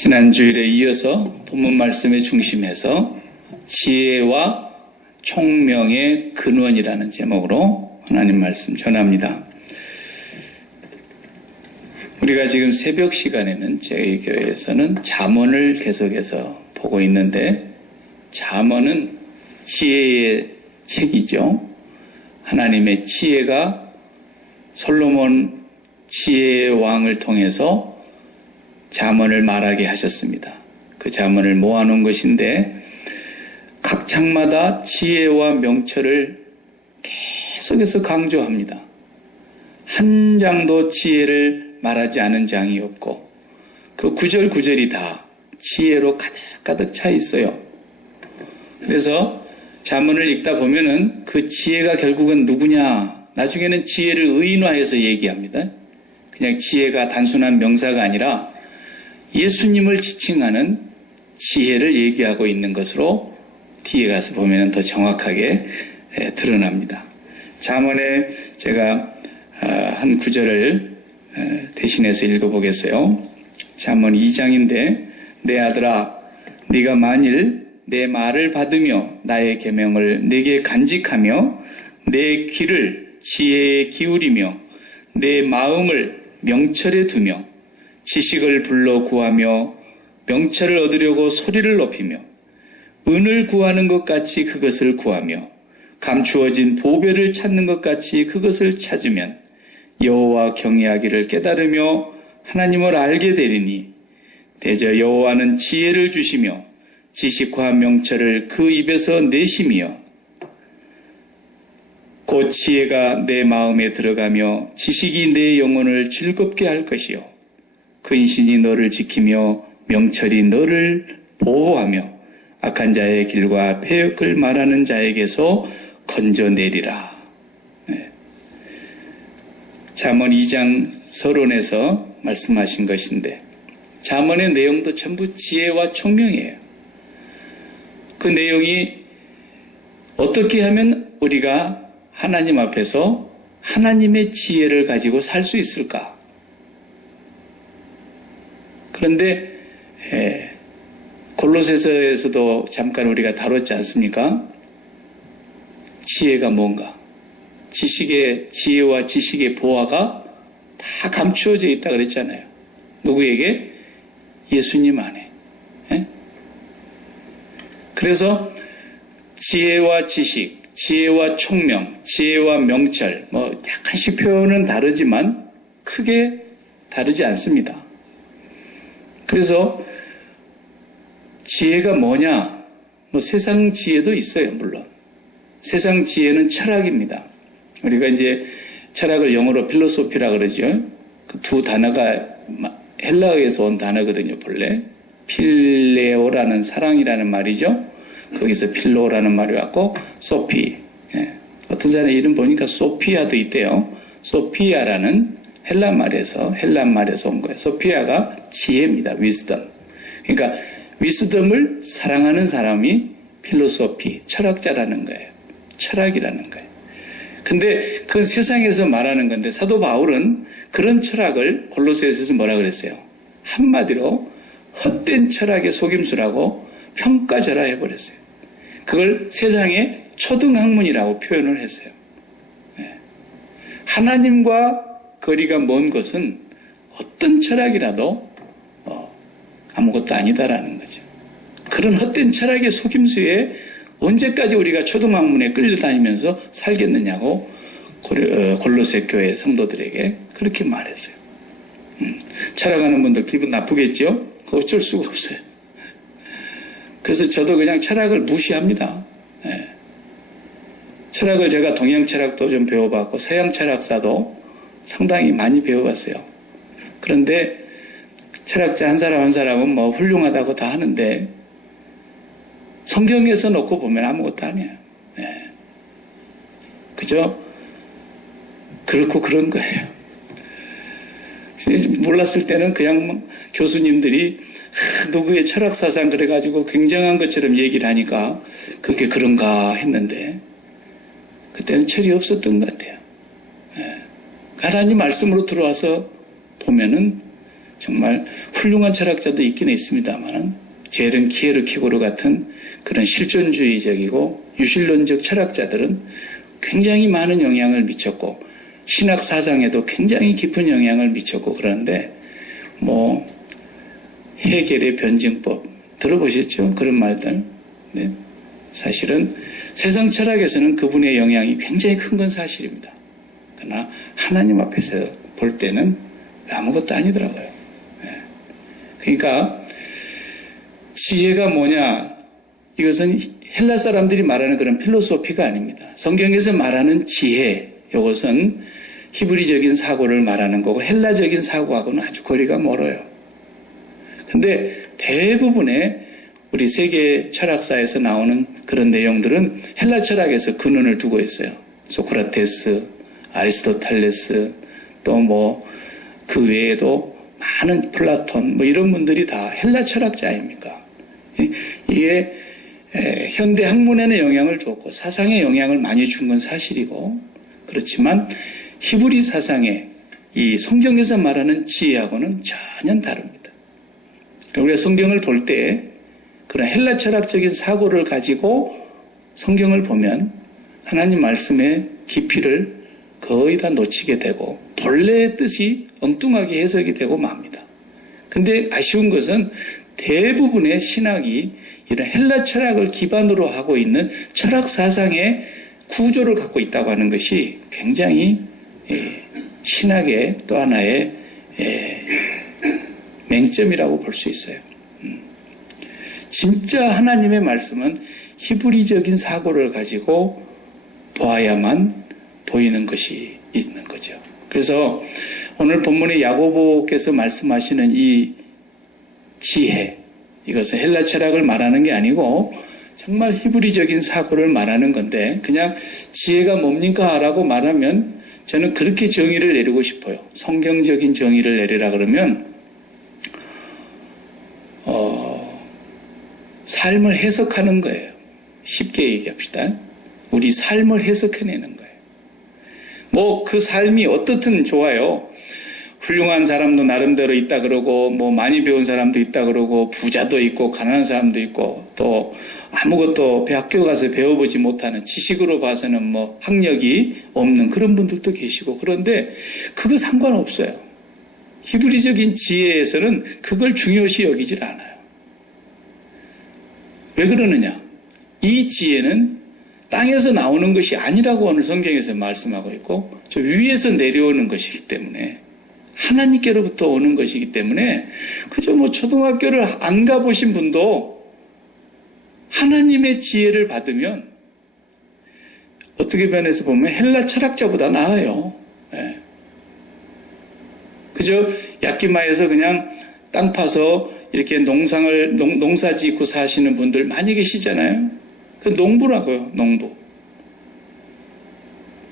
지난 주일에 이어서 본문 말씀의 중심에서 지혜와 총명의 근원이라는 제목으로 하나님 말씀 전합니다. 우리가 지금 새벽 시간에는 저희 교회에서는 잠언을 계속해서 보고 있는데, 잠언은 지혜의 책이죠. 하나님의 지혜가 솔로몬 지혜의 왕을 통해서 잠언을 말하게 하셨습니다. 그 잠언을 모아놓은 것인데, 각 장마다 지혜와 명철을 계속해서 강조합니다. 한 장도 지혜를 말하지 않은 장이 없고, 그 구절 구절이 다 지혜로 가득 차 있어요. 그래서 잠언을 읽다 보면은 그 지혜가 결국은 누구냐? 나중에는 지혜를 의인화해서 얘기합니다. 그냥 지혜가 단순한 명사가 아니라 예수님을 지칭하는 지혜를 얘기하고 있는 것으로 뒤에 가서 보면 더 정확하게 드러납니다. 잠언에 제가 한 구절을 대신해서 읽어보겠어요. 잠언 2장인데, 내 아들아, 네가 만일 내 말을 받으며 나의 계명을 내게 간직하며 내 귀를 지혜에 기울이며 내 마음을 명철에 두며 지식을 불러 구하며 명철을 얻으려고 소리를 높이며 은을 구하는 것 같이 그것을 구하며 감추어진 보배를 찾는 것 같이 그것을 찾으면 여호와 경외하기를 깨달으며 하나님을 알게 되리니, 대저 여호와는 지혜를 주시며 지식과 명철을 그 입에서 내심이여 곧 지혜가 내 마음에 들어가며 지식이 내 영혼을 즐겁게 할 것이요 근신이 너를 지키며 명철이 너를 보호하며 악한 자의 길과 패역을 말하는 자에게서 건져내리라. 잠언 2장 서론에서 말씀하신 것인데, 잠언의 내용도 전부 지혜와 총명이에요. 그 내용이 어떻게 하면 우리가 하나님 앞에서 하나님의 지혜를 가지고 살 수 있을까? 그런데 골로새서에서도 잠깐 우리가 다뤘지 않습니까? 지혜가 뭔가? 지혜와 지식의 보화가 다 감추어져 있다 그랬잖아요. 누구에게? 예수님 안에. 그래서 지혜와 지식, 지혜와 총명, 지혜와 명철, 약간씩 표현은 다르지만 크게 다르지 않습니다. 그래서 지혜가 뭐냐? 세상 지혜도 있어요, 물론. 세상 지혜는 철학입니다. 우리가 이제 철학을 영어로 필로소피라 그러죠. 그 두 단어가 헬라어에서 온 단어거든요, 본래. 필레오라는 사랑이라는 말이죠. 거기서 필로라는 말이 왔고, 소피. 어떤 사람의 이름 보니까 소피아도 있대요. 소피아라는 헬란 말에서 온 거예요. 소피아가 지혜입니다. 위스덤. 그러니까 위스덤을 사랑하는 사람이 필로소피, 철학자라는 거예요. 철학이라는 거예요. 근데 그건 세상에서 말하는 건데, 사도 바울은 그런 철학을 골로새서에서 뭐라 그랬어요? 한마디로 헛된 철학의 속임수라고 평가절하해버렸어요. 그걸 세상의 초등학문이라고 표현을 했어요. 하나님과 거리가 먼 것은 어떤 철학이라도 아무것도 아니다라는 거죠. 그런 헛된 철학의 속임수에 언제까지 우리가 초등학문에 끌려다니면서 살겠느냐고 골로새 교회 성도들에게 그렇게 말했어요. 철학하는 분들 기분 나쁘겠죠? 어쩔 수가 없어요. 그래서 저도 그냥 철학을 무시합니다. 철학을 제가 동양 철학도 좀 배워봤고 서양 철학사도 상당히 많이 배워봤어요. 그런데 철학자 한 사람은 훌륭하다고 다 하는데 성경에서 놓고 보면 아무것도 아니에요. 그죠? 그렇고 그런 거예요. 몰랐을 때는 그냥 교수님들이 누구의 철학사상 그래가지고 굉장한 것처럼 얘기를 하니까 그게 그런가 했는데, 그때는 철이 없었던 것 같아요. 하나님 말씀으로 들어와서 보면은 정말 훌륭한 철학자도 있긴 있습니다만 제른 키에르케고르 같은 그런 실존주의적이고 유실론적 철학자들은 굉장히 많은 영향을 미쳤고 신학 사상에도 굉장히 깊은 영향을 미쳤고 그러는데 뭐 헤겔의 변증법 들어보셨죠? 그런 말들. 네. 사실은 세상 철학에서는 그분의 영향이 굉장히 큰 건 사실입니다. 그러나 하나님 앞에서 볼 때는 아무것도 아니더라고요. 네. 그러니까 지혜가 뭐냐? 이것은 헬라 사람들이 말하는 그런 필로소피가 아닙니다. 성경에서 말하는 지혜, 이것은 히브리적인 사고를 말하는 거고 헬라적인 사고하고는 아주 거리가 멀어요. 근데 대부분의 우리 세계 철학사에서 나오는 그런 내용들은 헬라 철학에서 근원을 두고 있어요. 소크라테스, 아리스토텔레스, 또 뭐 그 외에도 많은 플라톤, 뭐 이런 분들이 다 헬라 철학자 아닙니까? 이게 현대 학문에는 영향을 줬고 사상에 영향을 많이 준 건 사실이고 그렇지만 히브리 사상의 이 성경에서 말하는 지혜하고는 전혀 다릅니다. 우리가 성경을 볼 때 그런 헬라 철학적인 사고를 가지고 성경을 보면 하나님 말씀의 깊이를 거의 다 놓치게 되고 본래의 뜻이 엉뚱하게 해석이 되고 맙니다. 근데 아쉬운 것은 대부분의 신학이 이런 헬라 철학을 기반으로 하고 있는 철학 사상의 구조를 갖고 있다고 하는 것이 굉장히 신학의 또 하나의 맹점이라고 볼 수 있어요. 진짜 하나님의 말씀은 히브리적인 사고를 가지고 보아야만 보이는 것이 있는 거죠. 그래서 오늘 본문의 야고보께서 말씀하시는 이 지혜, 이것은 헬라 철학을 말하는 게 아니고 정말 히브리적인 사고를 말하는 건데 그냥 지혜가 뭡니까? 라고 말하면 저는 그렇게 정의를 내리고 싶어요. 성경적인 정의를 내리라 그러면 삶을 해석하는 거예요. 쉽게 얘기합시다. 우리 삶을 해석해내는 거예요. 뭐 그 삶이 어떻든 좋아요. 훌륭한 사람도 나름대로 있다 그러고 뭐 많이 배운 사람도 있다 그러고 부자도 있고 가난한 사람도 있고 또 아무것도 학교 가서 배워보지 못하는 지식으로 봐서는 뭐 학력이 없는 그런 분들도 계시고 그런데 그거 상관없어요. 히브리적인 지혜에서는 그걸 중요시 여기질 않아요. 왜 그러느냐? 이 지혜는 땅에서 나오는 것이 아니라고 오늘 성경에서 말씀하고 있고 저 위에서 내려오는 것이기 때문에 하나님께로부터 오는 것이기 때문에 그저 뭐 초등학교를 안 가보신 분도 하나님의 지혜를 받으면 어떻게 변해서 보면 헬라 철학자보다 나아요. 네. 그저 야키마에서 그냥 땅 파서 이렇게 농사 짓고 사시는 분들 많이 계시잖아요. 그 농부라고요, 농부.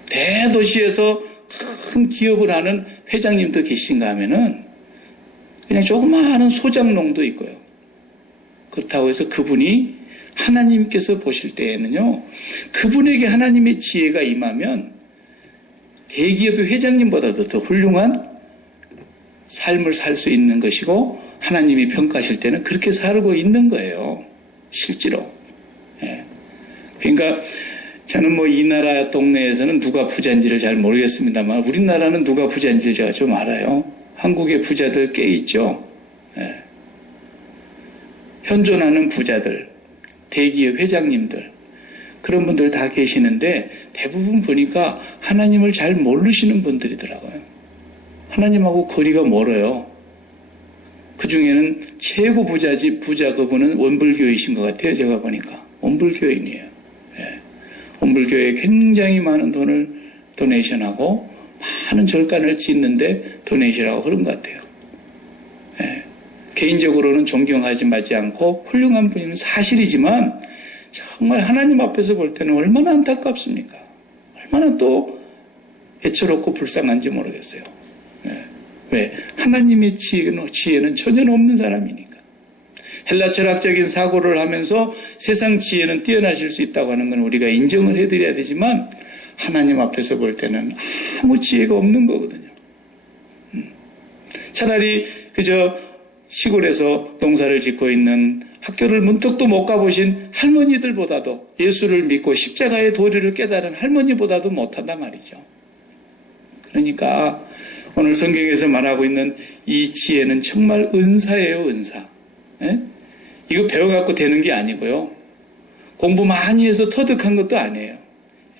대도시에서 큰 기업을 하는 회장님도 계신가 하면은 그냥 조그마한 소작농도 있고요. 그렇다고 해서 그분이 하나님께서 보실 때에는요, 그분에게 하나님의 지혜가 임하면 대기업의 회장님보다도 더 훌륭한 삶을 살 수 있는 것이고 하나님이 평가하실 때는 그렇게 살고 있는 거예요. 실제로. 예. 그러니까 저는 뭐 이 나라 동네에서는 누가 부자인지를 잘 모르겠습니다만 우리나라는 누가 부자인지를 제가 좀 알아요. 한국의 부자들 꽤 있죠. 예. 현존하는 부자들, 대기업 회장님들 그런 분들 다 계시는데 대부분 보니까 하나님을 잘 모르시는 분들이더라고요. 하나님하고 거리가 멀어요. 그 중에는 최고 부자 그분은 원불교이신 것 같아요. 제가 보니까 원불교인이에요. 예. 원불교에 굉장히 많은 돈을 도네이션하고 많은 절간을 짓는데 도네이션하고 그런 것 같아요. 예. 개인적으로는 존경하지 마지 않고 훌륭한 분인 사실이지만 정말 하나님 앞에서 볼 때는 얼마나 안타깝습니까? 얼마나 또 애처롭고 불쌍한지 모르겠어요. 예. 왜? 하나님의 지혜는 전혀 없는 사람이니까. 헬라 철학적인 사고를 하면서 세상 지혜는 뛰어나실 수 있다고 하는 건 우리가 인정을 해드려야 되지만 하나님 앞에서 볼 때는 아무 지혜가 없는 거거든요. 차라리 그저 시골에서 농사를 짓고 있는 학교를 문득도 못 가보신 할머니들보다도 예수를 믿고 십자가의 도리를 깨달은 할머니보다도 못하다 말이죠. 그러니까 오늘 성경에서 말하고 있는 이 지혜는 정말 은사예요, 은사. 예? 이거 배워갖고 되는 게 아니고요. 공부 많이 해서 터득한 것도 아니에요.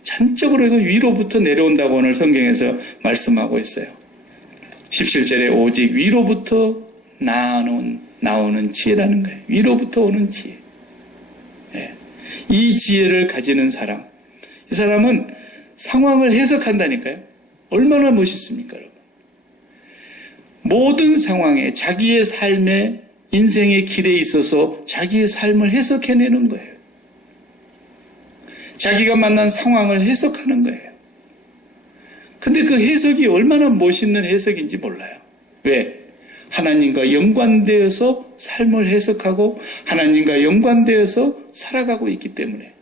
전적으로 이거 위로부터 내려온다고 오늘 성경에서 말씀하고 있어요. 17절에 오직 위로부터 나오는 지혜라는 거예요. 위로부터 오는 지혜. 예. 이 지혜를 가지는 사람. 이 사람은 상황을 해석한다니까요. 얼마나 멋있습니까, 여러분? 모든 상황에 자기의 삶의 인생의 길에 있어서 자기의 삶을 해석해내는 거예요. 자기가 만난 상황을 해석하는 거예요. 근데 그 해석이 얼마나 멋있는 해석인지 몰라요. 왜? 하나님과 연관되어서 삶을 해석하고 하나님과 연관되어서 살아가고 있기 때문에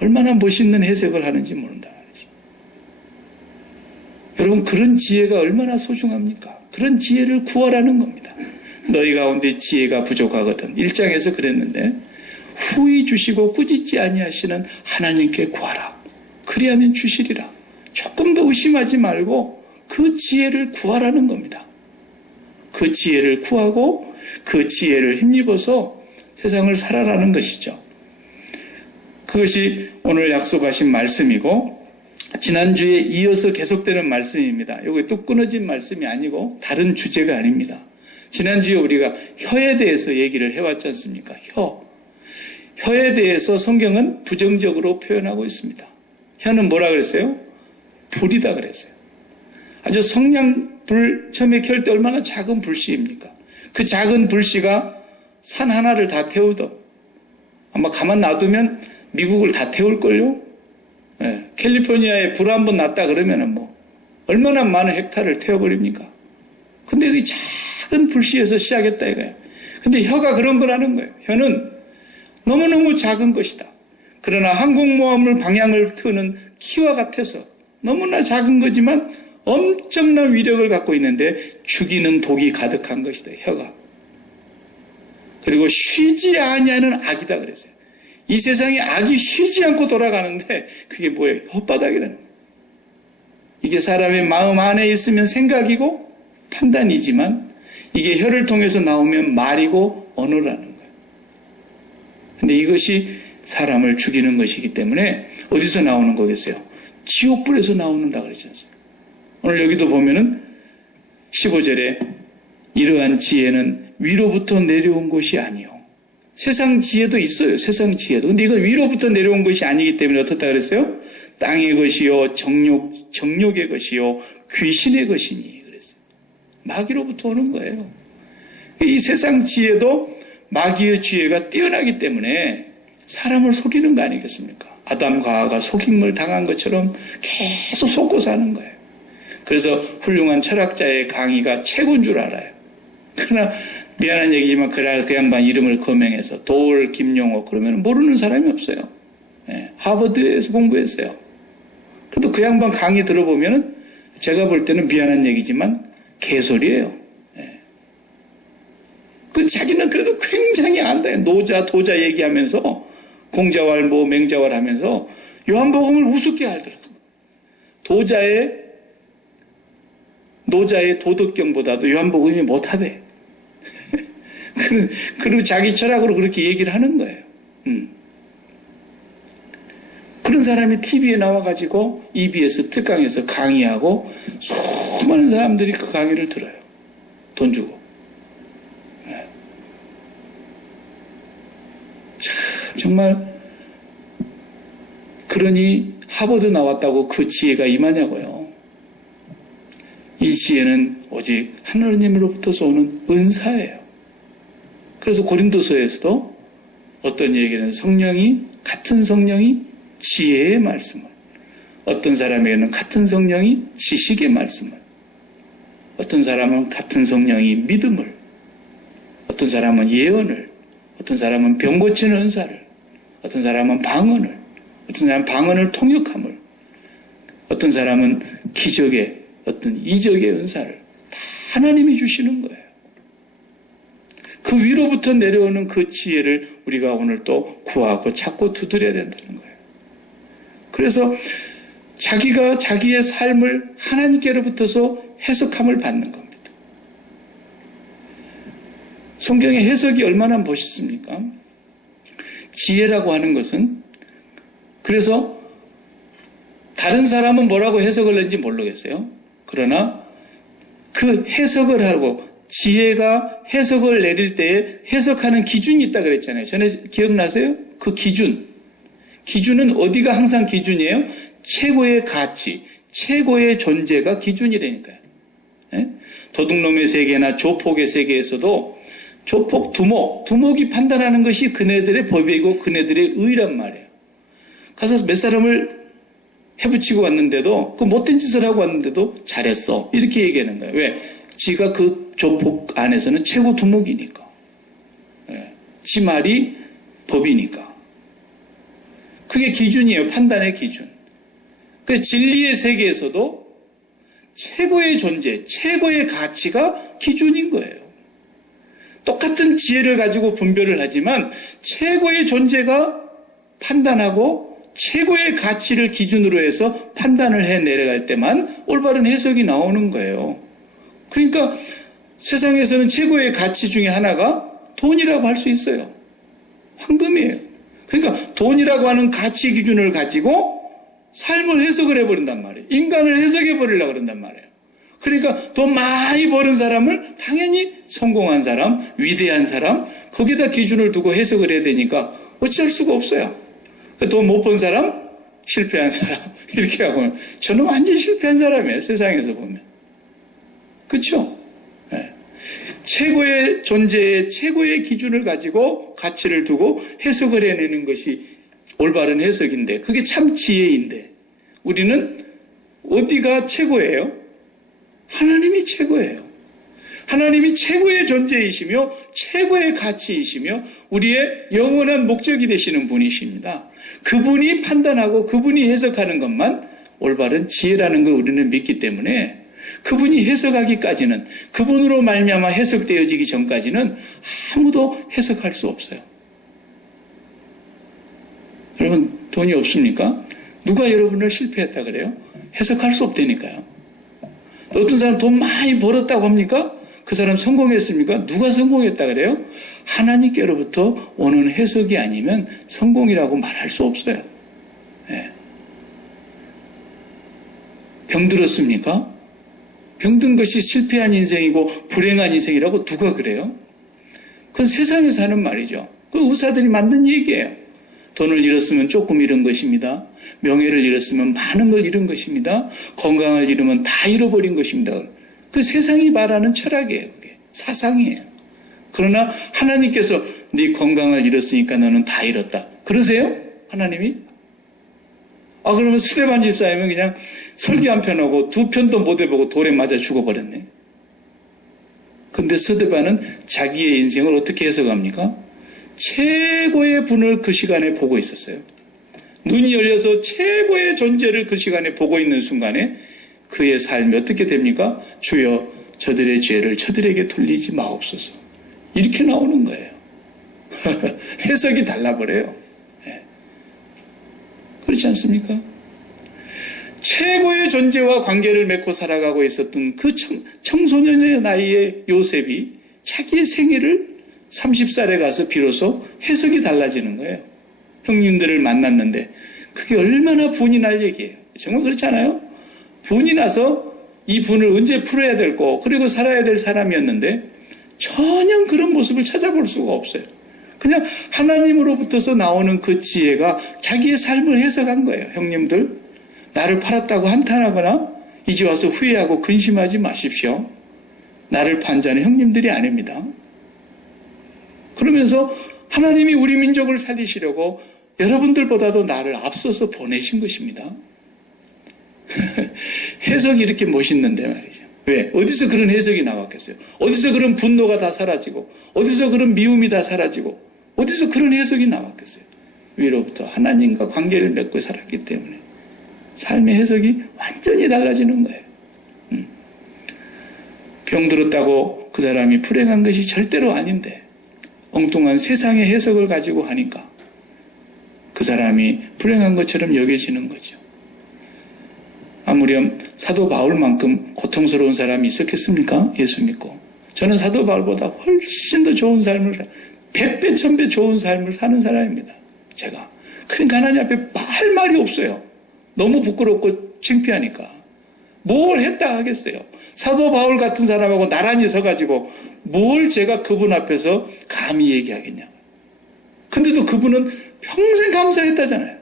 얼마나 멋있는 해석을 하는지 모른다 말이죠. 여러분, 그런 지혜가 얼마나 소중합니까? 그런 지혜를 구하라는 겁니다. 너희 가운데 지혜가 부족하거든. 1장에서 그랬는데 후히 주시고 꾸짖지 아니하시는 하나님께 구하라. 그리하면 주시리라. 조금 더 의심하지 말고 그 지혜를 구하라는 겁니다. 그 지혜를 구하고 그 지혜를 힘입어서 세상을 살아라는 것이죠. 그것이 오늘 약속하신 말씀이고 지난주에 이어서 계속되는 말씀입니다. 이게 또 끊어진 말씀이 아니고 다른 주제가 아닙니다. 지난주에 우리가 혀에 대해서 얘기를 해왔지 않습니까? 혀에 대해서 성경은 부정적으로 표현하고 있습니다. 혀는 뭐라 그랬어요? 불이다 그랬어요. 아주 성냥불 처음에 켤 때 얼마나 작은 불씨입니까? 그 작은 불씨가 산 하나를 다 태우던 아마 가만 놔두면 미국을 다 태울걸요? 네. 캘리포니아에 불 한번 났다 그러면은 얼마나 많은 헥타를 태워버립니까? 근데 그 작은 불씨에서 시작했다 이거예요. 근데 혀가 그런 거라는 거예요. 혀는 너무너무 작은 것이다. 그러나 항공모함을 방향을 트는 키와 같아서 너무나 작은 거지만 엄청난 위력을 갖고 있는데 죽이는 독이 가득한 것이다. 혀가. 그리고 쉬지 아니하는 악이다 그랬어요. 이 세상에 악이 쉬지 않고 돌아가는데 그게 뭐예요? 혓바닥이라는 거예요. 이게 사람의 마음 안에 있으면 생각이고 판단이지만 이게 혀를 통해서 나오면 말이고 언어라는 거예요. 근데 이것이 사람을 죽이는 것이기 때문에 어디서 나오는 거겠어요? 지옥불에서 나오는다 그러지 않습니까? 오늘 여기도 보면은 15절에 이러한 지혜는 위로부터 내려온 것이 아니요. 세상 지혜도 있어요. 세상 지혜도. 근데 이건 위로부터 내려온 것이 아니기 때문에 어떻다 그랬어요? 땅의 것이요, 정욕의 것이요, 귀신의 것이니 그랬어요. 마귀로부터 오는 거예요. 이 세상 지혜도 마귀의 지혜가 뛰어나기 때문에 사람을 속이는 거 아니겠습니까? 아담과 하와가 속임을 당한 것처럼 계속 속고 사는 거예요. 그래서 훌륭한 철학자의 강의가 최고인 줄 알아요. 그러나 미안한 얘기지만 그 양반 이름을 거명해서 돌, 김용호 그러면 모르는 사람이 없어요. 네, 하버드에서 공부했어요. 그래도 그 양반 강의 들어보면 제가 볼 때는 미안한 얘기지만 개소리예요. 네. 그 자기는 그래도 굉장히 안다. 노자, 도자 얘기하면서 공자왈, 맹자왈 하면서 요한복음을 우습게 알더라고요. 노자의 도덕경보다도 요한복음이 못하대. 그리고 자기 철학으로 그렇게 얘기를 하는 거예요. 그런 사람이 TV에 나와가지고 EBS 특강에서 강의하고 수많은 사람들이 그 강의를 들어요. 돈 주고. 참, 정말 그러니 하버드 나왔다고 그 지혜가 임하냐고요. 이 지혜는 오직 하나님으로부터서 오는 은사예요. 그래서 고린도서에서도 어떤 얘기는 같은 성령이 지혜의 말씀을, 어떤 사람에게는 같은 성령이 지식의 말씀을, 어떤 사람은 같은 성령이 믿음을, 어떤 사람은 예언을, 어떤 사람은 병 고치는 은사를, 어떤 사람은 방언을, 어떤 사람은 방언을 통역함을, 어떤 사람은 기적의 어떤 이적의 은사를, 하나님이 주시는 거예요. 그 위로부터 내려오는 그 지혜를 우리가 오늘 또 구하고 찾고 두드려야 된다는 거예요. 그래서 자기가 자기의 삶을 하나님께로부터서 해석함을 받는 겁니다. 성경의 해석이 얼마나 멋있습니까? 지혜라고 하는 것은, 그래서 다른 사람은 뭐라고 해석을 했는지 모르겠어요. 그러나 그 해석을 하고 지혜가 해석을 내릴 때에 해석하는 기준이 있다 그랬잖아요. 전에 기억나세요? 그 기준은 어디가 항상 기준이에요? 최고의 가치, 최고의 존재가 기준이라니까요. 예? 도둑놈의 세계나 조폭의 세계에서도 조폭, 두목이 판단하는 것이 그네들의 법이고 그네들의 의란 말이에요. 가서 몇 사람을 해붙이고 왔는데도, 그 못된 짓을 하고 왔는데도 잘했어, 이렇게 얘기하는 거예요. 왜? 지가 그 조폭 안에서는 최고 두목이니까. 예. 지 말이 법이니까. 그게 기준이에요. 판단의 기준. 그 진리의 세계에서도 최고의 존재, 최고의 가치가 기준인 거예요. 똑같은 지혜를 가지고 분별을 하지만 최고의 존재가 판단하고 최고의 가치를 기준으로 해서 판단을 해 내려갈 때만 올바른 해석이 나오는 거예요. 그러니까 세상에서는 최고의 가치 중에 하나가 돈이라고 할 수 있어요. 황금이에요. 그러니까 돈이라고 하는 가치 기준을 가지고 삶을 해석을 해버린단 말이에요. 인간을 해석해버리려고 그런단 말이에요. 그러니까 돈 많이 버는 사람을 당연히 성공한 사람, 위대한 사람, 거기다 기준을 두고 해석을 해야 되니까 어쩔 수가 없어요. 돈 못 번 사람, 실패한 사람, 이렇게 하고, 저는 완전히 실패한 사람이에요. 세상에서 보면. 그렇죠? 네. 최고의 존재의 최고의 기준을 가지고 가치를 두고 해석을 해내는 것이 올바른 해석인데, 그게 참 지혜인데, 우리는 어디가 최고예요? 하나님이 최고예요. 하나님이 최고의 존재이시며 최고의 가치이시며 우리의 영원한 목적이 되시는 분이십니다. 그분이 판단하고 그분이 해석하는 것만 올바른 지혜라는 걸 우리는 믿기 때문에, 그분이 해석하기까지는, 그분으로 말미암아 해석되어지기 전까지는 아무도 해석할 수 없어요. 여러분, 돈이 없습니까? 누가 여러분을 실패했다 그래요? 해석할 수 없다니까요. 어떤 사람 돈 많이 벌었다고 합니까? 그 사람 성공했습니까? 누가 성공했다 그래요? 하나님께로부터 오는 해석이 아니면 성공이라고 말할 수 없어요. 네. 병들었습니까? 병든 것이 실패한 인생이고 불행한 인생이라고 누가 그래요? 그건 세상에서 하는 말이죠. 그 의사들이 만든 얘기예요. 돈을 잃었으면 조금 잃은 것입니다. 명예를 잃었으면 많은 걸 잃은 것입니다. 건강을 잃으면 다 잃어버린 것입니다. 그 세상이 말하는 철학이에요. 그게 사상이에요. 그러나 하나님께서 네 건강을 잃었으니까 너는 다 잃었다. 그러세요? 하나님이? 그러면 스데반 집사님은 그냥 설교 한 편 하고 두 편도 못 해보고 돌에 맞아 죽어버렸네. 근데 스데반은 자기의 인생을 어떻게 해석합니까? 최고의 분을 그 시간에 보고 있었어요. 눈이 열려서 최고의 존재를 그 시간에 보고 있는 순간에 그의 삶이 어떻게 됩니까? 주여 저들의 죄를 저들에게 돌리지 마옵소서. 이렇게 나오는 거예요. 해석이 달라버려요. 네. 그렇지 않습니까? 최고의 존재와 관계를 맺고 살아가고 있었던 그 청소년의 나이의 요셉이 자기의 생애를 30살에 가서 비로소 해석이 달라지는 거예요. 형님들을 만났는데 그게 얼마나 분이 날 얘기예요. 정말 그렇지 않아요? 분이 나서 이 분을 언제 풀어야 될 거, 그리고 살아야 될 사람이었는데 전혀 그런 모습을 찾아볼 수가 없어요. 그냥 하나님으로부터서 나오는 그 지혜가 자기의 삶을 해석한 거예요. 형님들, 나를 팔았다고 한탄하거나 이제 와서 후회하고 근심하지 마십시오. 나를 판 자는 형님들이 아닙니다. 그러면서 하나님이 우리 민족을 살리시려고 여러분들보다도 나를 앞서서 보내신 것입니다. 해석이 이렇게 멋있는데 말이죠. 왜? 어디서 그런 해석이 나왔겠어요? 어디서 그런 분노가 다 사라지고, 어디서 그런 미움이 다 사라지고, 어디서 그런 해석이 나왔겠어요? 위로부터 하나님과 관계를 맺고 살았기 때문에 삶의 해석이 완전히 달라지는 거예요. 병들었다고 그 사람이 불행한 것이 절대로 아닌데 엉뚱한 세상의 해석을 가지고 하니까 그 사람이 불행한 것처럼 여겨지는 거죠. 아무렴 사도 바울만큼 고통스러운 사람이 있었겠습니까? 예수 믿고. 저는 사도 바울보다 훨씬 더 좋은 삶을, 100배, 1000배 좋은 삶을 사는 사람입니다. 제가. 그러니까 하나님 앞에 할 말이 없어요. 너무 부끄럽고 창피하니까. 뭘 했다 하겠어요. 사도 바울 같은 사람하고 나란히 서가지고 뭘 제가 그분 앞에서 감히 얘기하겠냐. 근데도 그분은 평생 감사했다잖아요.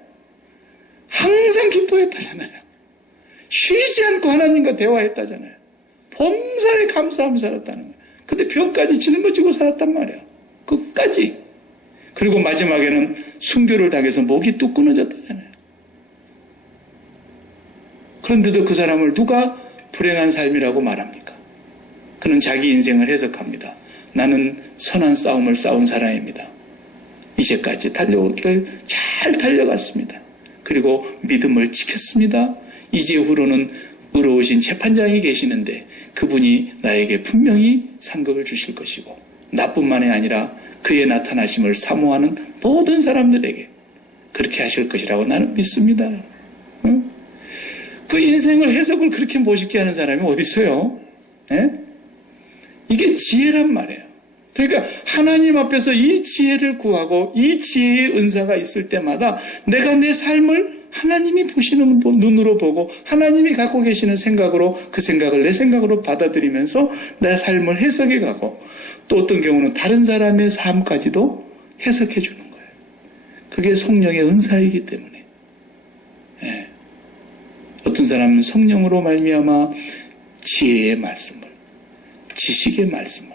항상 기뻐했다잖아요. 쉬지 않고 하나님과 대화했다잖아요. 범사에 감사하며 살았다는 거예요. 근데 병까지 짊어지고 살았단 말이에요. 끝까지. 그리고 마지막에는 순교를 당해서 목이 뚝 끊어졌다잖아요. 그런데도 그 사람을 누가 불행한 삶이라고 말합니까? 그는 자기 인생을 해석합니다. 나는 선한 싸움을 싸운 사람입니다. 이제까지 달려올 길 잘 달려갔습니다. 그리고 믿음을 지켰습니다. 이제 후로는 의로우신 재판장이 계시는데 그분이 나에게 분명히 상급을 주실 것이고 나뿐만이 아니라 그의 나타나심을 사모하는 모든 사람들에게 그렇게 하실 것이라고 나는 믿습니다. 응? 그 인생을 해석을 그렇게 멋있게 하는 사람이 어디 있어요? 예? 이게 지혜란 말이에요. 그러니까 하나님 앞에서 이 지혜를 구하고 이 지혜의 은사가 있을 때마다 내가 내 삶을 하나님이 보시는 눈으로 보고 하나님이 갖고 계시는 생각으로 그 생각을 내 생각으로 받아들이면서 내 삶을 해석해 가고 또 어떤 경우는 다른 사람의 삶까지도 해석해 주는 거예요. 그게 성령의 은사이기 때문에. 예. 어떤 사람은 성령으로 말미암아 지혜의 말씀을, 지식의 말씀을,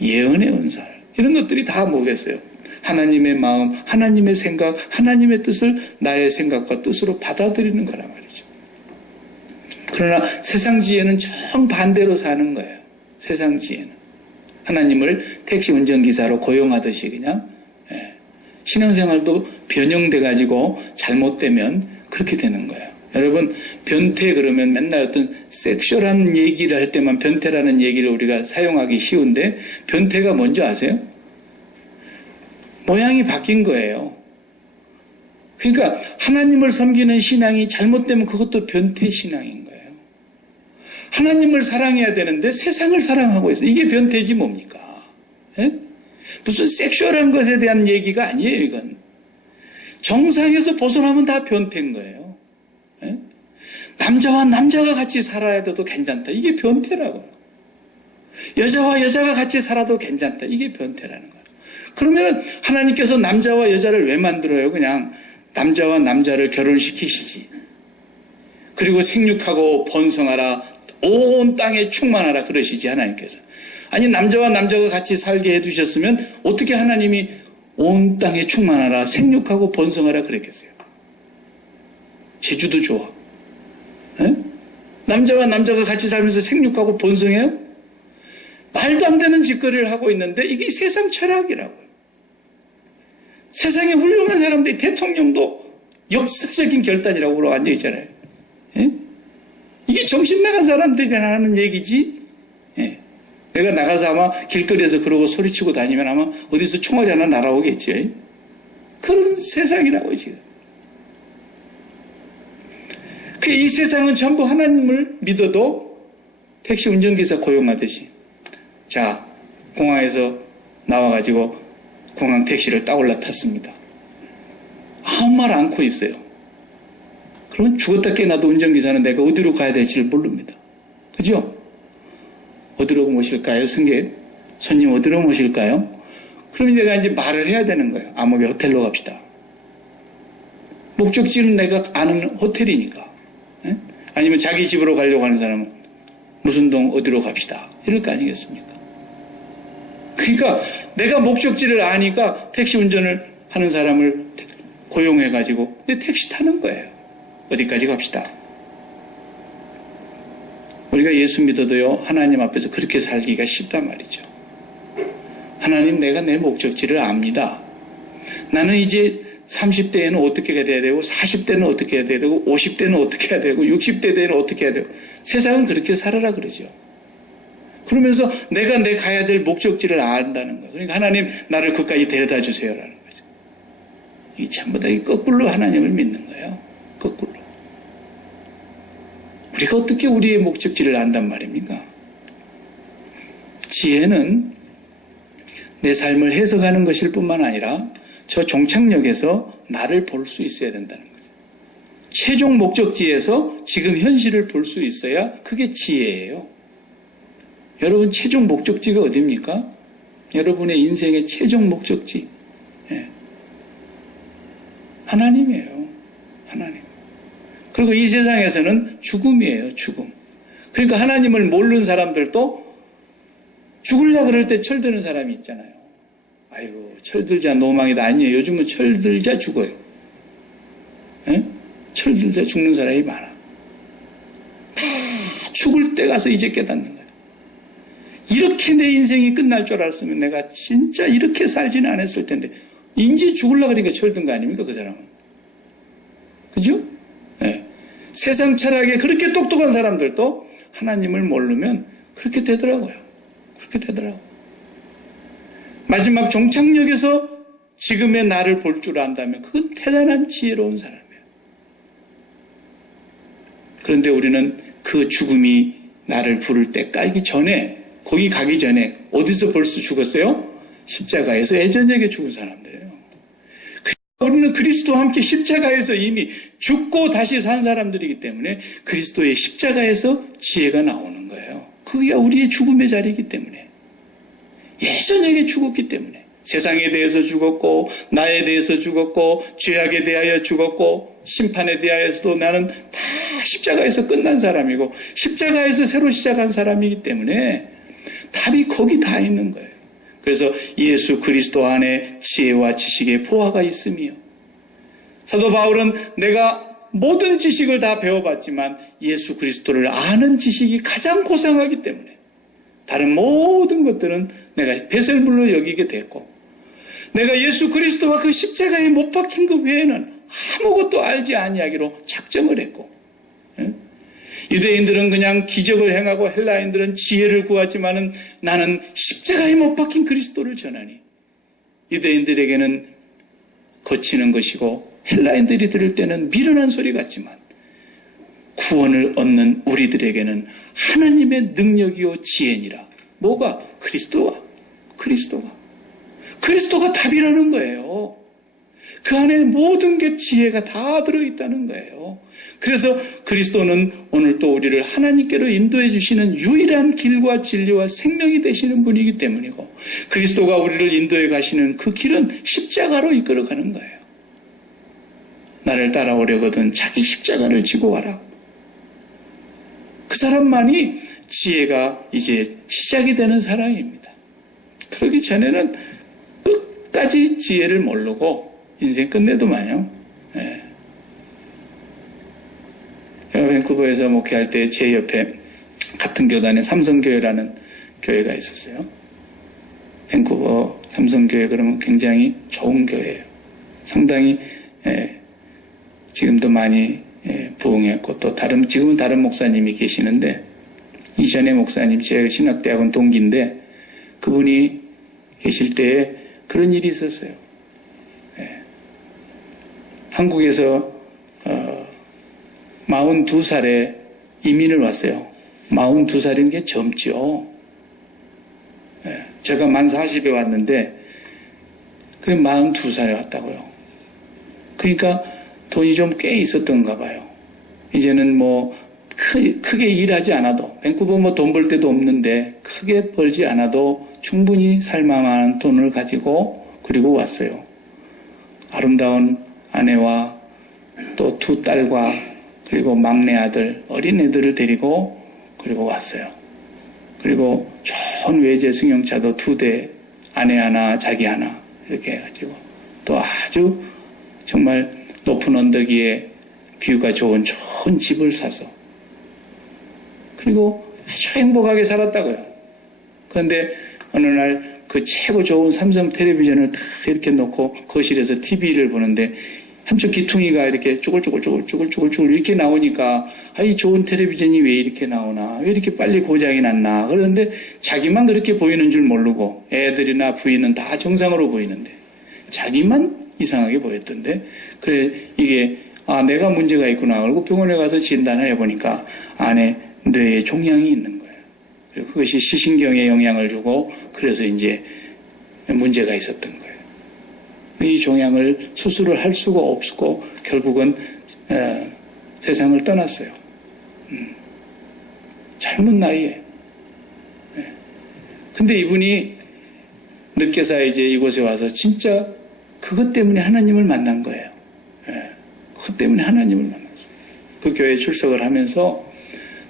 예언의 은사를 이런 것들이 다 뭐겠어요? 하나님의 마음, 하나님의 생각, 하나님의 뜻을 나의 생각과 뜻으로 받아들이는 거란 말이죠. 그러나 세상 지혜는 정반대로 사는 거예요. 세상 지혜는. 하나님을 택시 운전기사로 고용하듯이 그냥 신앙생활도 변형돼가지고 잘못되면 그렇게 되는 거예요. 여러분 변태 그러면 맨날 어떤 섹슈얼한 얘기를 할 때만 변태라는 얘기를 우리가 사용하기 쉬운데 변태가 뭔지 아세요? 모양이 바뀐 거예요. 그러니까 하나님을 섬기는 신앙이 잘못되면 그것도 변태 신앙인 거예요. 하나님을 사랑해야 되는데 세상을 사랑하고 있어요. 이게 변태지 뭡니까? 에? 무슨 섹슈얼한 것에 대한 얘기가 아니에요. 이건 정상에서 벗어나면 다 변태인 거예요. 에? 남자와 남자가 같이 살아야 돼도 괜찮다. 이게 변태라고. 여자와 여자가 같이 살아도 괜찮다. 이게 변태라는 거예요. 그러면 하나님께서 남자와 여자를 왜 만들어요? 그냥 남자와 남자를 결혼시키시지. 그리고 생육하고 번성하라. 온 땅에 충만하라 그러시지 하나님께서. 아니 남자와 남자가 같이 살게 해두셨으면 어떻게 하나님이 온 땅에 충만하라 생육하고 번성하라 그랬겠어요. 제주도 좋아. 에? 남자와 남자가 같이 살면서 생육하고 번성해요? 말도 안 되는 짓거리를 하고 있는데 이게 세상 철학이라고요. 세상에 훌륭한 사람들이 대통령도 역사적인 결단이라고 앉아있잖아요. 에? 이게 정신 나간 사람들이 하는 얘기지. 예. 내가 나가서 아마 길거리에서 그러고 소리치고 다니면 아마 어디서 총알이 하나 날아오겠죠. 그런 세상이라고 지금. 이 세상은 전부 하나님을 믿어도 택시 운전기사 고용하듯이 자 공항에서 나와가지고 공항 택시를 딱 올라탔습니다. 아무 말 않고 있어요. 그러면 죽었다 깨나도 운전기사는 내가 어디로 가야 될지를 모릅니다. 그죠? 어디로 모실까요? 승객? 손님 어디로 모실까요? 그러면 내가 이제 말을 해야 되는 거예요. 아무개 호텔로 갑시다. 목적지는 내가 아는 호텔이니까. 에? 아니면 자기 집으로 가려고 하는 사람은 무슨 동 어디로 갑시다. 이럴 거 아니겠습니까? 그러니까 내가 목적지를 아니까 택시 운전을 하는 사람을 고용해가지고 내 택시 타는 거예요. 어디까지 갑시다. 우리가 예수 믿어도요 하나님 앞에서 그렇게 살기가 쉽단 말이죠. 하나님 내가 내 목적지를 압니다. 나는 이제 30대에는 어떻게 해야 되고 40대는 어떻게 해야 되고 50대는 어떻게 해야 되고 60대 되는 어떻게 해야 되고 세상은 그렇게 살아라 그러죠. 그러면서 내가 가야 될 목적지를 안다는 거예요. 그러니까 하나님 나를 그까지 데려다 주세요라는 거죠. 이 전부 다 거꾸로 하나님을 믿는 거예요. 거꾸로. 우리가 어떻게 우리의 목적지를 안단 말입니까? 지혜는 내 삶을 해석하는 것일 뿐만 아니라 저 종착역에서 나를 볼 수 있어야 된다는 거죠. 최종 목적지에서 지금 현실을 볼 수 있어야 그게 지혜예요. 여러분 최종 목적지가 어디입니까? 여러분의 인생의 최종 목적지. 예. 하나님이에요. 하나님. 그리고 이 세상에서는 죽음이에요. 죽음. 그러니까 하나님을 모르는 사람들도 죽으려고 그럴 때 철드는 사람이 있잖아요. 아이고 철들자 노망이다. 아니에요. 요즘은 철들자 죽어요. 예? 철들자 죽는 사람이 많아. 다 죽을 때 가서 이제 깨닫는 거예요. 이렇게 내 인생이 끝날 줄 알았으면 내가 진짜 이렇게 살지는 않았을 텐데 이제 죽으려고 그러니까 철든 거 아닙니까? 그 사람은. 그죠? 네. 세상 철학에 그렇게 똑똑한 사람들도 하나님을 모르면 그렇게 되더라고요. 그렇게 되더라고요. 마지막 종착역에서 지금의 나를 볼 줄 안다면 그건 대단한 지혜로운 사람이에요. 그런데 우리는 그 죽음이 나를 부를 때 까기 전에 거기 가기 전에 어디서 벌써 죽었어요? 십자가에서 예전역에 죽은 사람들이에요. 우리는 그리스도와 함께 십자가에서 이미 죽고 다시 산 사람들이기 때문에 그리스도의 십자가에서 지혜가 나오는 거예요. 그게 우리의 죽음의 자리이기 때문에. 예전역에 죽었기 때문에. 세상에 대해서 죽었고 나에 대해서 죽었고 죄악에 대하여 죽었고 심판에 대하여서도 나는 다 십자가에서 끝난 사람이고 십자가에서 새로 시작한 사람이기 때문에 답이 거기 다 있는 거예요. 그래서 예수 그리스도 안에 지혜와 지식의 보화가 있으며 사도 바울은 내가 모든 지식을 다 배워봤지만 예수 그리스도를 아는 지식이 가장 고상하기 때문에 다른 모든 것들은 내가 배설물로 여기게 됐고 내가 예수 그리스도와 그 십자가에 못 박힌 그 외에는 아무것도 알지 아니하기로 작정을 했고 유대인들은 그냥 기적을 행하고 헬라인들은 지혜를 구하지만은 나는 십자가에 못 박힌 그리스도를 전하니 유대인들에게는 거치는 것이고 헬라인들이 들을 때는 미련한 소리 같지만 구원을 얻는 우리들에게는 하나님의 능력이요 지혜니라. 뭐가? 그리스도가 답이라는 거예요. 그 안에 모든 게 지혜가 다 들어있다는 거예요. 그래서 그리스도는 오늘 또 우리를 하나님께로 인도해 주시는 유일한 길과 진리와 생명이 되시는 분이기 때문이고 그리스도가 우리를 인도해 가시는 그 길은 십자가로 이끌어가는 거예요. 나를 따라오려거든 자기 십자가를 지고 와라. 그 사람만이 지혜가 이제 시작이 되는 사람입니다. 그러기 전에는 끝까지 지혜를 모르고 인생 끝내도만요. 예. 제가 밴쿠버에서 목회할 때 제 옆에 같은 교단에 삼성교회라는 교회가 있었어요. 밴쿠버 삼성교회 그러면 굉장히 좋은 교회예요. 상당히 지금도 많이 부흥했고 또 지금은 다른 목사님이 계시는데 이전에 목사님 제 신학대학원 동기인데 그분이 계실 때에 그런 일이 있었어요. 한국에서 42살에 이민을 왔어요. 42살인 게 젊죠. 제가 만 40에 왔는데 그게 42살에 왔다고요. 그러니까 돈이 좀 꽤 있었던가 봐요. 이제는 뭐 크게 일하지 않아도 밴쿠버 뭐 돈 벌 데도 없는데 크게 벌지 않아도 충분히 살만한 돈을 가지고 그리고 왔어요. 아름다운 아내와 또 두 딸과 그리고 막내 아들 어린 애들을 데리고 그리고 왔어요. 그리고 좋은 외제 승용차도 2대 아내 하나 자기 하나 이렇게 해가지고 또 아주 정말 높은 언덕 위에 뷰가 좋은 집을 사서 그리고 아주 행복하게 살았다고요. 그런데 어느 날 그 최고 좋은 삼성 텔레비전을 딱 이렇게 놓고 거실에서 TV를 보는데 한쪽 귀퉁이가 이렇게 쭈글쭈글 이렇게 나오니까 이 좋은 텔레비전이 왜 이렇게 나오나, 왜 이렇게 빨리 고장이 났나. 그런데 자기만 그렇게 보이는 줄 모르고 애들이나 부인은 다 정상으로 보이는데 자기만 이상하게 보였던데, 그래 이게 내가 문제가 있구나. 그리고 병원에 가서 진단을 해보니까 안에 뇌에 종양이 있는 거예요. 그리고 그것이 시신경에 영향을 주고 그래서 이제 문제가 있었던 거예요. 이 종양을 수술을 할 수가 없고 결국은 세상을 떠났어요. 젊은 나이에. 근데 이분이 늦게서 이제 이곳에 와서 진짜 그것 때문에 하나님을 만난 거예요. 그것 때문에 하나님을 만났어요. 그 교회에 출석을 하면서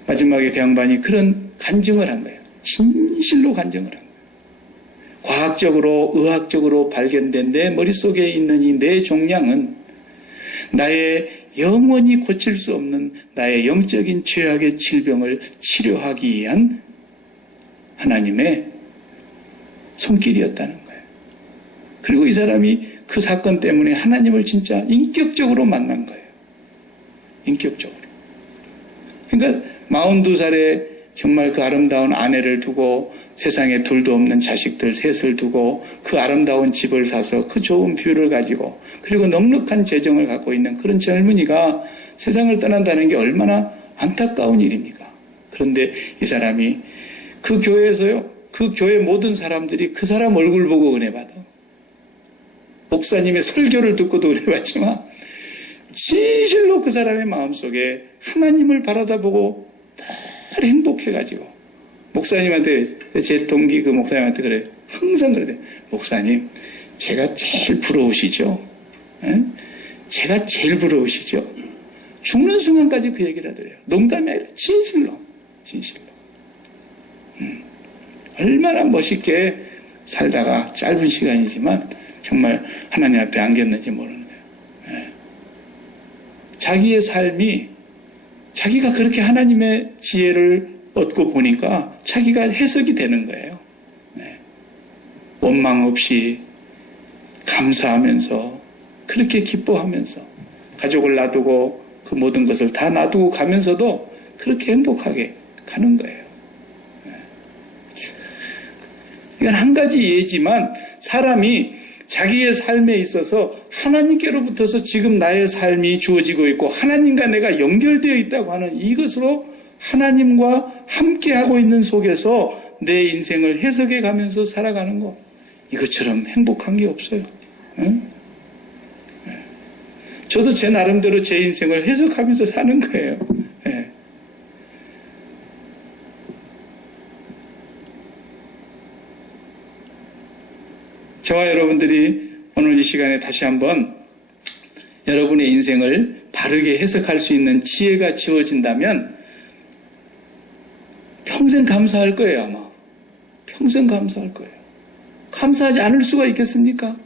마지막에 그 양반이 그런 간증을 한 거예요. 진실로 간증을 한 거예요. 과학적으로, 의학적으로 발견된 내 머릿속에 있는 이 뇌 종양은 나의 영원히 고칠 수 없는 나의 영적인 죄악의 질병을 치료하기 위한 하나님의 손길이었다는 거예요. 그리고 이 사람이 그 사건 때문에 하나님을 진짜 인격적으로 만난 거예요. 인격적으로. 그러니까 42살에 정말 그 아름다운 아내를 두고 세상에 둘도 없는 자식들 셋을 두고 그 아름다운 집을 사서 그 좋은 뷰를 가지고 그리고 넉넉한 재정을 갖고 있는 그런 젊은이가 세상을 떠난다는 게 얼마나 안타까운 일입니까? 그런데 이 사람이 그 교회에서요, 그 교회 모든 사람들이 그 사람 얼굴 보고 은혜 받아. 목사님의 설교를 듣고도 은혜 받지만 진실로 그 사람의 마음속에 하나님을 바라다보고 늘 행복해가지고 목사님한테, 제 동기 그 목사님한테 그래. 항상 그래. 목사님, 제가 제일 부러우시죠? 에? 제가 제일 부러우시죠? 죽는 순간까지 그 얘기를 하더래요. 농담이 아니라 진실로. 진실로. 얼마나 멋있게 살다가 짧은 시간이지만 정말 하나님 앞에 안겼는지 모르는 거예요. 에. 자기의 삶이 자기가 그렇게 하나님의 지혜를 얻고 보니까 자기가 해석이 되는 거예요. 네. 원망 없이 감사하면서 그렇게 기뻐하면서 가족을 놔두고 그 모든 것을 다 놔두고 가면서도 그렇게 행복하게 가는 거예요. 네. 이건 한 가지 예지만 사람이 자기의 삶에 있어서 하나님께로부터서 지금 나의 삶이 주어지고 있고 하나님과 내가 연결되어 있다고 하는 이것으로 하나님과 함께하고 있는 속에서 내 인생을 해석해 가면서 살아가는 것, 이것처럼 행복한 게 없어요. 응? 저도 제 나름대로 제 인생을 해석하면서 사는 거예요. 네. 저와 여러분들이 오늘 이 시간에 다시 한번 여러분의 인생을 바르게 해석할 수 있는 지혜가 지워진다면 평생 감사할 거예요, 아마. 평생 감사할 거예요. 감사하지 않을 수가 있겠습니까?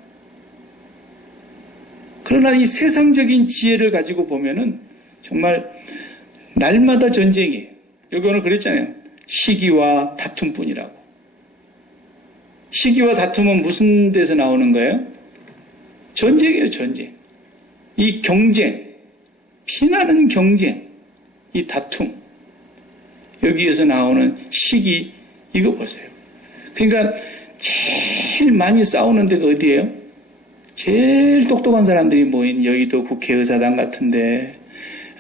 그러나 이 세상적인 지혜를 가지고 보면은 정말 날마다 전쟁이에요. 여기 오늘 그랬잖아요. 시기와 다툼뿐이라고. 시기와 다툼은 무슨 데서 나오는 거예요? 전쟁이에요, 전쟁. 이 경쟁, 피나는 경쟁, 이 다툼. 여기에서 나오는 시기, 이거 보세요. 그러니까 제일 많이 싸우는 데가 어디예요? 제일 똑똑한 사람들이 모인 여의도 국회의사당 같은데,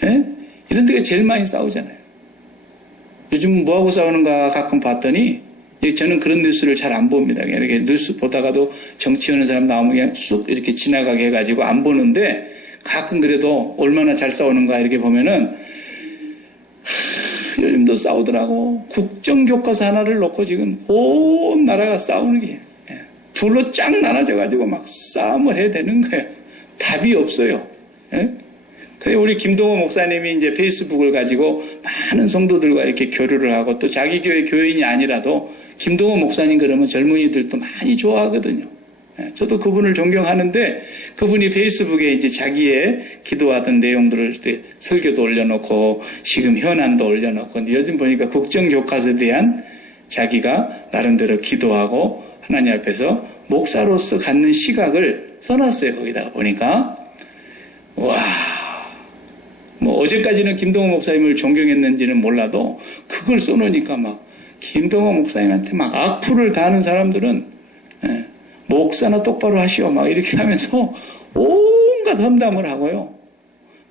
에? 이런 데가 제일 많이 싸우잖아요. 요즘 뭐하고 싸우는가 가끔 봤더니, 저는 그런 뉴스를 잘 안 봅니다. 이렇게 뉴스 보다가도 정치하는 사람 나오면 그냥 쑥 이렇게 지나가게 해가지고 안 보는데, 가끔 그래도 얼마나 잘 싸우는가 이렇게 보면은, 요즘도 싸우더라고. 국정교과서 하나를 놓고 지금 온 나라가 싸우는 게 둘로 쫙 나눠져가지고 막 싸움을 해야 되는 거예요. 답이 없어요. 그래 우리 김동호 목사님이 이제 페이스북을 가지고 많은 성도들과 이렇게 교류를 하고 또 자기 교회 교인이 아니라도 김동호 목사님 그러면 젊은이들도 많이 좋아하거든요. 저도 그분을 존경하는데 그분이 페이스북에 이제 자기의 기도하던 내용들을 설교도 올려놓고 지금 현안도 올려놓고 근데 요즘 보니까 국정교과서에 대한 자기가 나름대로 기도하고 하나님 앞에서 목사로서 갖는 시각을 써놨어요. 거기다가 보니까 와, 뭐 어제까지는 김동호 목사님을 존경했는지는 몰라도 그걸 써놓으니까 막 김동호 목사님한테 막 악플을 다하는 사람들은 목사나 똑바로 하시오 막 이렇게 하면서 온갖 험담을 하고요.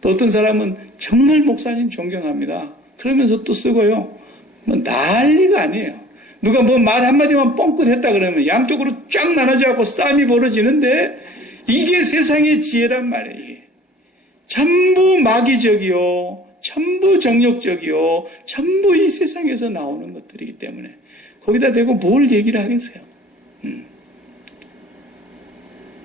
또 어떤 사람은 정말 목사님 존경합니다. 그러면서 또 쓰고요. 뭐 난리가 아니에요. 누가 뭐 말 한마디만 뻥끗 했다 그러면 양쪽으로 쫙 나눠져갖고 싸움이 벌어지는데 이게 세상의 지혜란 말이에요. 이게. 전부 마귀적이요. 전부 정욕적이요. 전부 이 세상에서 나오는 것들이기 때문에 거기다 대고 뭘 얘기를 하겠어요.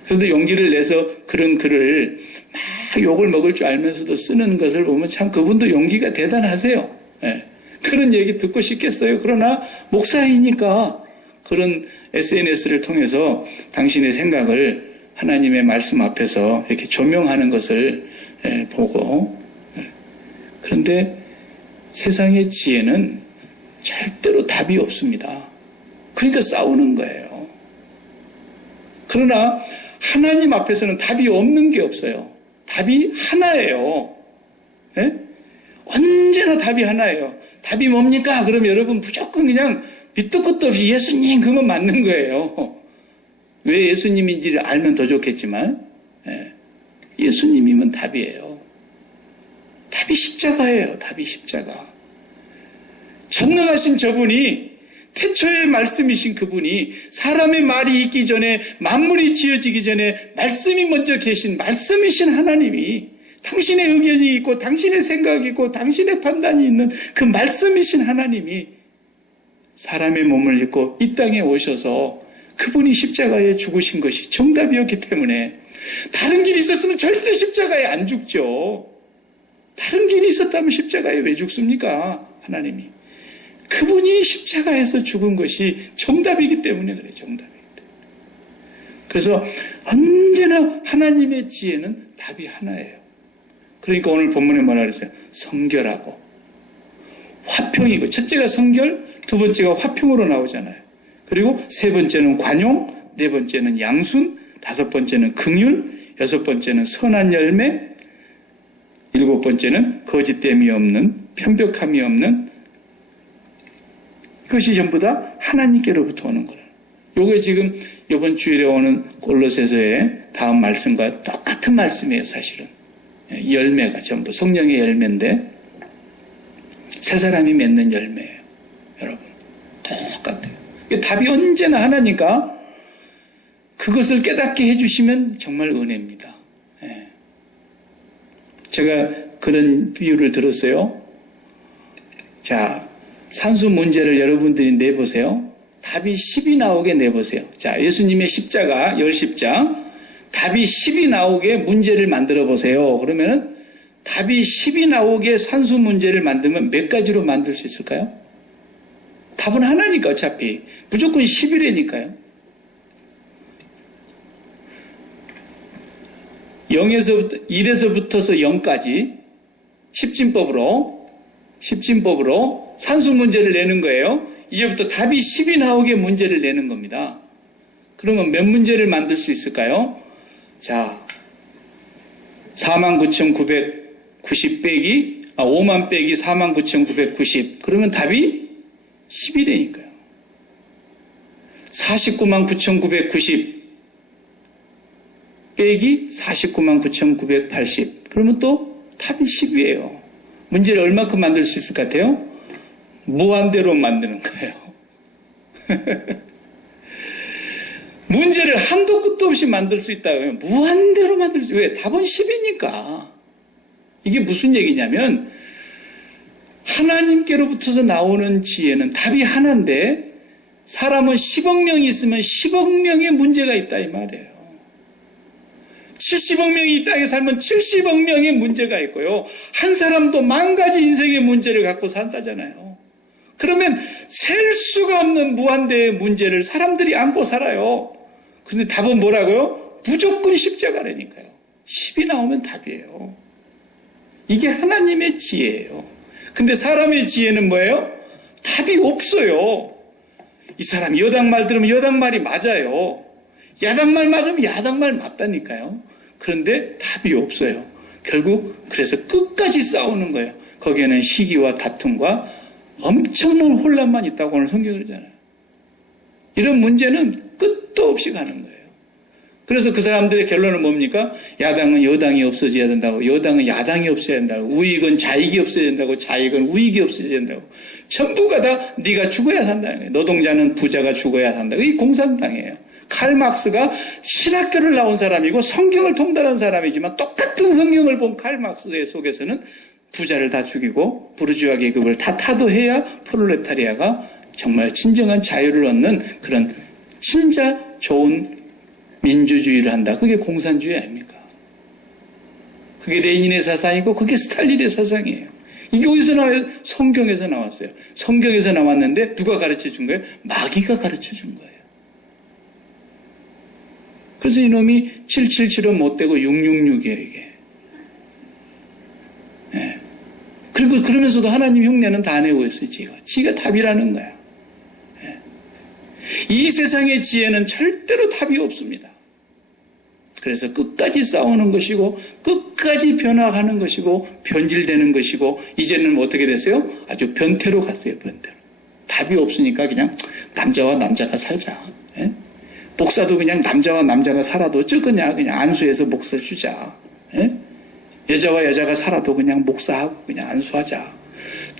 그런데 용기를 내서 그런 글을 막 욕을 먹을 줄 알면서도 쓰는 것을 보면 참 그분도 용기가 대단하세요. 예. 그런 얘기 듣고 싶겠어요. 그러나 목사이니까 그런 SNS를 통해서 당신의 생각을 하나님의 말씀 앞에서 이렇게 조명하는 것을 보고, 그런데 세상의 지혜는 절대로 답이 없습니다. 그러니까 싸우는 거예요. 그러나 하나님 앞에서는 답이 없는 게 없어요. 답이 하나예요. 네? 언제나 답이 하나예요. 답이 뭡니까? 그러면 여러분 무조건 그냥 밑도 끝도 없이 예수님 그만 맞는 거예요. 왜 예수님인지를 알면 더 좋겠지만 예수님이면 답이에요. 답이 십자가예요. 답이 십자가. 전능하신 저분이 태초의 말씀이신 그분이 사람의 말이 있기 전에 만물이 지어지기 전에 말씀이 먼저 계신 말씀이신 하나님이 당신의 의견이 있고 당신의 생각이 있고 당신의 판단이 있는 그 말씀이신 하나님이 사람의 몸을 입고 이 땅에 오셔서 그분이 십자가에 죽으신 것이 정답이었기 때문에 다른 길이 있었으면 절대 십자가에 안 죽죠. 다른 길이 있었다면 십자가에 왜 죽습니까? 하나님이. 그분이 십자가에서 죽은 것이 정답이기 때문에 그래요. 정답이기 때문에. 그래서 언제나 하나님의 지혜는 답이 하나예요. 그러니까 오늘 본문에 뭐라 그랬어요? 성결하고 화평이고 첫째가 성결, 두 번째가 화평으로 나오잖아요. 그리고 세 번째는 관용, 네 번째는 양순, 다섯 번째는 긍휼, 여섯 번째는 선한 열매, 일곱 번째는 거짓됨이 없는, 편벽함이 없는, 이것이 전부 다 하나님께로부터 오는 거예요. 요게 지금 이번 주일에 오는 골로새서의 다음 말씀과 똑같은 말씀이에요, 사실은. 열매가 전부 성령의 열매인데 새 사람이 맺는 열매예요. 여러분 똑같아요. 답이 언제나 하나니까 그것을 깨닫게 해주시면 정말 은혜입니다. 제가 그런 비유를 들었어요. 자, 산수 문제를 여러분들이 내보세요. 답이 10이 나오게 내보세요. 자, 예수님의 십자가, 열십자 답이 10이 나오게 문제를 만들어 보세요. 그러면은 답이 10이 나오게 산수 문제를 만들면 몇 가지로 만들 수 있을까요? 답은 하나니까 어차피. 무조건 10이라니까요. 0에서부터 1에서부터서 0까지 10진법으로 산수 문제를 내는 거예요. 이제부터 답이 10이 나오게 문제를 내는 겁니다. 그러면 몇 문제를 만들 수 있을까요? 자, 49,990 빼기, 5만 빼기 49,990. 그러면 답이 10이라니까요. 499,990 빼기 499,980. 그러면 또 답이 10이에요. 문제를 얼마큼 만들 수 있을 것 같아요? 무한대로 만드는 거예요. 문제를 한도 끝도 없이 만들 수 있다고요. 무한대로 만들 수 있어요. 왜? 답은 10이니까. 이게 무슨 얘기냐면 하나님께로부터서 나오는 지혜는 답이 하나인데 사람은 10억 명이 있으면 10억 명의 문제가 있다 이 말이에요. 70억 명이 이 땅에 살면 70억 명의 문제가 있고요. 한 사람도 만 가지 인생의 문제를 갖고 산다잖아요. 그러면 셀 수가 없는 무한대의 문제를 사람들이 안고 살아요. 그런데 답은 뭐라고요? 무조건 십자가라니까요. 10이 나오면 답이에요. 이게 하나님의 지혜예요. 근데 사람의 지혜는 뭐예요? 답이 없어요. 이 사람 여당 말 들으면 여당 말이 맞아요. 야당 말 맞으면 야당 말 맞다니까요. 그런데 답이 없어요. 결국 그래서 끝까지 싸우는 거예요. 거기에는 시기와 다툼과 엄청난 혼란만 있다고 오늘 성경이 그러잖아요. 이런 문제는 끝도 없이 가는 거예요. 그래서 그 사람들의 결론은 뭡니까? 야당은 여당이 없어져야 된다고, 여당은 야당이 없어야 된다고, 우익은 자익이 없어야 된다고, 자익은 우익이 없어져야 된다고. 전부가 다 네가 죽어야 산다는 거예요. 노동자는 부자가 죽어야 산다. 이게 공산당이에요. 칼 막스가 신학교를 나온 사람이고 성경을 통달한 사람이지만 똑같은 성경을 본 칼 막스의 속에서는 부자를 다 죽이고 부르주아 계급을 다 타도해야 프롤레타리아가 정말 진정한 자유를 얻는 그런 진짜 좋은 민주주의를 한다. 그게 공산주의 아닙니까? 그게 레닌의 사상이고 그게 스탈린의 사상이에요. 이게 어디서 나와요? 성경에서 나왔어요. 성경에서 나왔는데 누가 가르쳐 준 거예요? 마귀가 가르쳐 준 거예요. 그래서 이놈이 777은 못되고 666이에요, 이게. 네. 그리고 그러면서도 하나님 흉내는 다 내고 있어요, 지가 답이라는 거야. 네. 이 세상의 지혜는 절대로 답이 없습니다. 그래서 끝까지 싸우는 것이고, 끝까지 변화하는 것이고, 변질되는 것이고, 이제는 어떻게 됐어요? 아주 변태로 갔어요, 변태로. 답이 없으니까 그냥 남자와 남자가 살자. 네? 목사도 그냥 남자와 남자가 살아도 어쩌겠냐. 그냥 안수해서 목사 주자. 예? 여자와 여자가 살아도 그냥 목사하고 그냥 안수하자.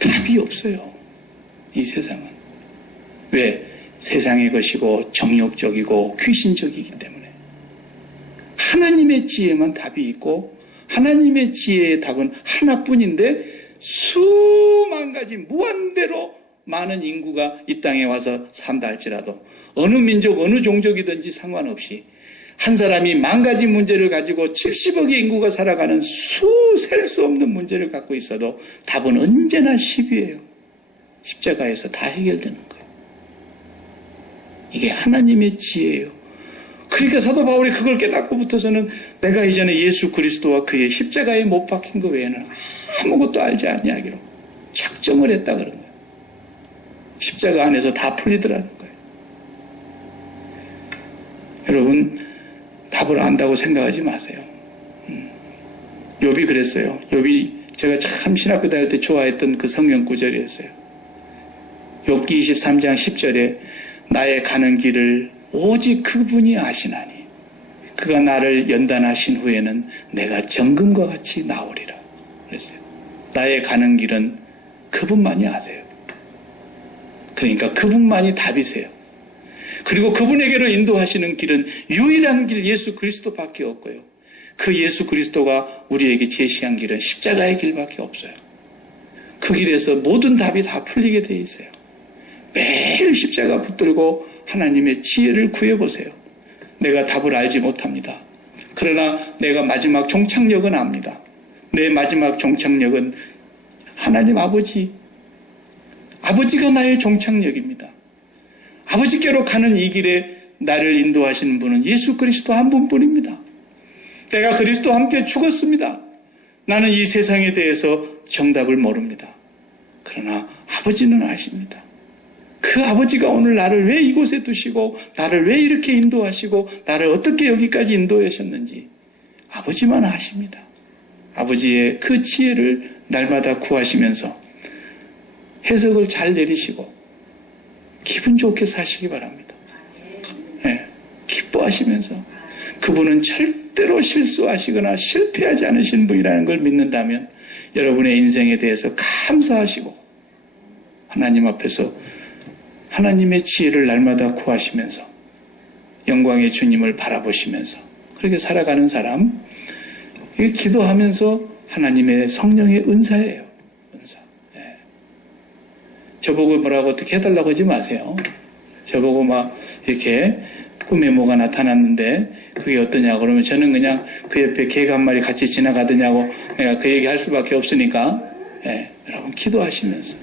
답이 없어요. 이 세상은. 왜? 세상의 것이고 정욕적이고 귀신적이기 때문에. 하나님의 지혜만 답이 있고 하나님의 지혜의 답은 하나뿐인데 수만 가지 무한대로 많은 인구가 이 땅에 와서 산다 할지라도 어느 민족, 어느 종족이든지 상관없이 한 사람이 만 가지 문제를 가지고 70억의 인구가 살아가는 셀 수 없는 문제를 갖고 있어도 답은 언제나 10이에요. 십자가에서 다 해결되는 거예요. 이게 하나님의 지혜예요. 그러니까 사도 바울이 그걸 깨닫고부터서는 내가 이전에 예수 그리스도와 그의 십자가에 못 박힌 것 외에는 아무것도 알지 않냐기로 작정을 했다 그런 거예요. 십자가 안에서 다 풀리더라는 거예요. 여러분 답을 안다고 생각하지 마세요. 욥이 그랬어요. 욥이 제가 참 신학교 다닐 때 좋아했던 그 성경 구절이었어요. 욥기 23장 10절에 나의 가는 길을 오직 그분이 아시나니 그가 나를 연단하신 후에는 내가 정금과 같이 나오리라 그랬어요. 나의 가는 길은 그분만이 아세요. 그러니까 그분만이 답이세요. 그리고 그분에게로 인도하시는 길은 유일한 길 예수 그리스도밖에 없고요. 그 예수 그리스도가 우리에게 제시한 길은 십자가의 길밖에 없어요. 그 길에서 모든 답이 다 풀리게 돼 있어요. 매일 십자가 붙들고 하나님의 지혜를 구해보세요. 내가 답을 알지 못합니다. 그러나 내가 마지막 종착역은 압니다. 내 마지막 종착역은 하나님 아버지가 나의 종착역입니다. 아버지께로 가는 이 길에 나를 인도하시는 분은 예수 그리스도 한 분뿐입니다. 내가 그리스도와 함께 죽었습니다. 나는 이 세상에 대해서 정답을 모릅니다. 그러나 아버지는 아십니다. 그 아버지가 오늘 나를 왜 이곳에 두시고 나를 왜 이렇게 인도하시고 나를 어떻게 여기까지 인도하셨는지 아버지만 아십니다. 아버지의 그 지혜를 날마다 구하시면서 해석을 잘 내리시고 기분 좋게 사시기 바랍니다. 네, 기뻐하시면서 그분은 절대로 실수하시거나 실패하지 않으신 분이라는 걸 믿는다면 여러분의 인생에 대해서 감사하시고 하나님 앞에서 하나님의 지혜를 날마다 구하시면서 영광의 주님을 바라보시면서 그렇게 살아가는 사람, 이게 기도하면서 하나님의 성령의 은사예요. 은사. 네. 저보고 뭐라고 어떻게 해달라고 하지 마세요. 저보고 막 이렇게 꿈에 뭐가 나타났는데 그게 어떠냐고 그러면 저는 그냥 그 옆에 개가 한 마리 같이 지나가더냐고 내가 그 얘기 할 수밖에 없으니까 여러분 기도하시면서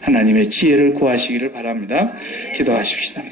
하나님의 지혜를 구하시기를 바랍니다. 기도하십시다.